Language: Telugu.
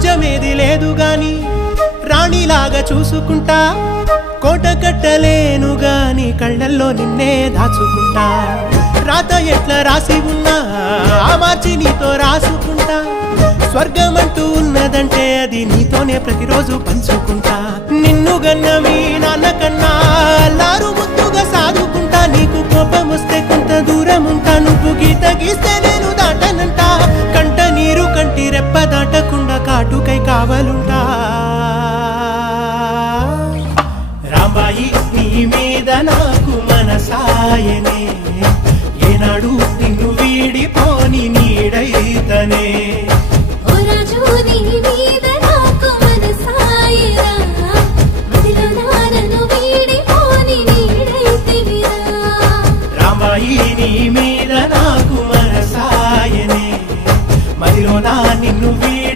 రాజ్యమేది లేదు గాని రాణిలాగా చూసుకుంటా కోట కట్టలేను గాని కళ్ళల్లో నిన్నే దాచుకుంటా రాత ఎట్లా రాసి ఉన్నా ఆ మార్చి నీతో రాసుకుంటా స్వర్గమంటూ ఉన్నదంటే అది నీతోనే ప్రతిరోజు పంచుకుంటా నిన్ను గన్న మీ నాన్న కన్నా లారు ముద్దుగా సాదుకుంటా నీకు కోపం వస్తే కొంత దూరం ఉంటా నువ్వు గీత గీస్తే నేను దాటనంట కంట నీరు కంటి రెప్ప దాటకుండా కాటుకై కావలుంటా రాంబాయి నీ మీద నాకు మనసాయనే ఏనాడు నిన్ను వీడిపోని నీడైతనే